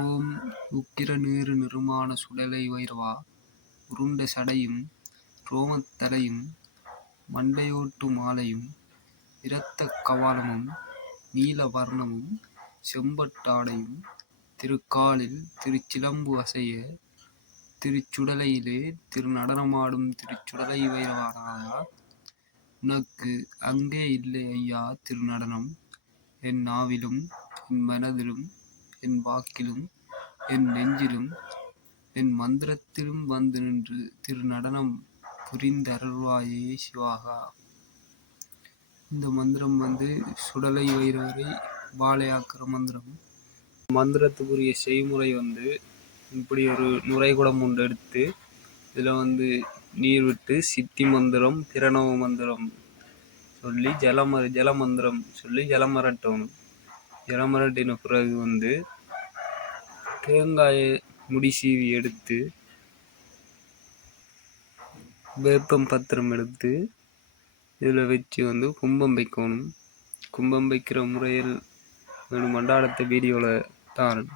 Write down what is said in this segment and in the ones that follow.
ஓம் உக்கிரநீறு நிறமான சுடலை வைரவா! உருண்ட சடையும் ரோமத்தலையும் மண்டையோட்டு மாலையும் இரத்தக் கவாலமும் நீல வர்ணமும் செம்பட்டாடையும் திருக்காலில் திருச்சிலம்பு அசைய திருச்சுடலையிலே திருநடனமாடும் திருச்சுடலை வைரவநாதா! உனக்கு அங்கே இல்லை ஐயா திருநடனம். என் நாவிலும் என் மனதிலும் என் வாக்கிலும் என் நெஞ்சிலும் என் மந்திரத்திலும் வந்து நின்று திருநடனம் புரிந்தருள்வாயே சிவாகா! இந்த மந்திரம் சுடலை வைரவரை வாழையாக்குற மந்திரம். மந்திரத்துக்குரிய செய்முறை இப்படி ஒரு நுரைகுடம் ஒன்று எடுத்து இதில் நீர் விட்டு சித்தி மந்திரம் பிரணவ மந்திரம் சொல்லி ஜலமந்திரம் சொல்லி ஜலமரட்டணும். ஜலமரட்டின பிறகு தேங்காயை முடிசீவி எடுத்து வேப்பம் பத்திரம் எடுத்து இதில் வச்சு கும்பம் வைக்கணும். கும்பம் வைக்கிற முறையில் மண்டாளத்தை வீடியோவில் தாரன்.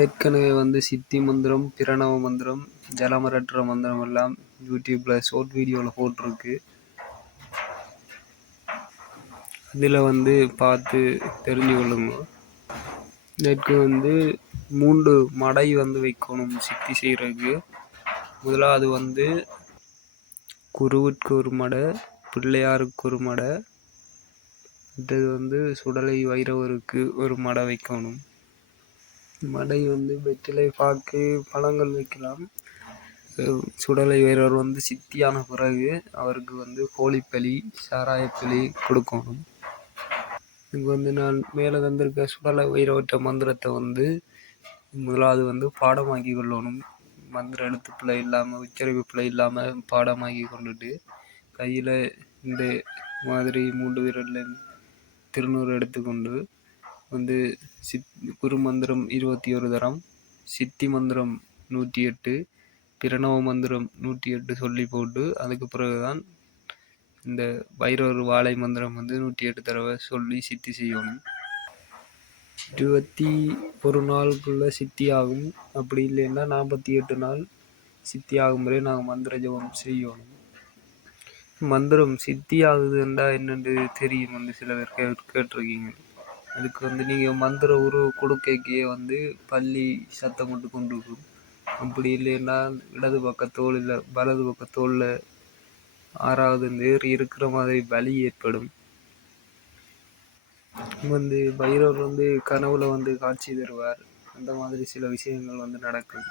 ஏற்கனவே சித்தி மந்திரம் பிரணவ மந்திரம் ஜலமரட்டுற மந்திரம் எல்லாம் யூடியூப்பில் ஷார்ட் வீடியோவில் போட்டிருக்கு. அதில் பார்த்து தெரிஞ்சு கொள்ளுங்க. இதற்கு 3 மடை வைக்கணும் சித்தி செய்கிறதுக்கு. முதலாவது குருவிற்கு ஒரு மடை, பிள்ளையாருக்கு ஒரு மடை, மற்றது சுடலை வைரவருக்கு ஒரு மடை வைக்கணும். மடை வெற்றிலை பாக்கு பழங்கள் வைக்கலாம். சுடலை வைரவர் சித்தியான பிறகு அவருக்கு கோழிப்பலி சாராயப்பலி கொடுக்கணும். இங்கே நான் மேலே தந்திருக்க சுடலை வைரவற்ற மந்திரத்தை முதலாவது பாடமாக்கி கொள்ளணும். மந்திர எழுத்து பிழை இல்லாமல் உச்சரிப்பு பிழை இல்லாமல் பாடமாக்கி கொண்டுட்டு கையில் இந்த மாதிரி 3 விரலில் திருநூறு எடுத்துக்கொண்டு குரு மந்திரம் 21 தரம், சித்தி மந்திரம் 108, பிரணவ மந்திரம் 108 சொல்லி போட்டு அதுக்கு பிறகுதான் இந்த வைரவர் வாழை மந்திரம் 108 தடவை சொல்லி சித்தி செய்யணும். 21 நாளுக்குள்ள சித்தி ஆகும். அப்படி இல்லைன்னா 48 நாள் சித்தி ஆகும் வரை நாங்கள் மந்திர ஜபம் செய்யணும். மந்திரம் சித்தி ஆகுதுன்றா என்னென்று தெரியும் சில பேர் கேட்டிருக்கீங்க. அதுக்கு நீங்கள் மந்திர உரு கொடுக்கைக்கே பள்ளி சத்தம் மட்டும் கொண்டு இருக்கும். அப்படி இல்லைன்னா இடது பக்க தோளில் வலது பக்க தோளில் 6வது நேர் இருக்கிற மாதிரி வலி ஏற்படும். பைரவர் கனவுல காட்சி தருவார். அந்த மாதிரி சில விஷயங்கள் நடக்கும்.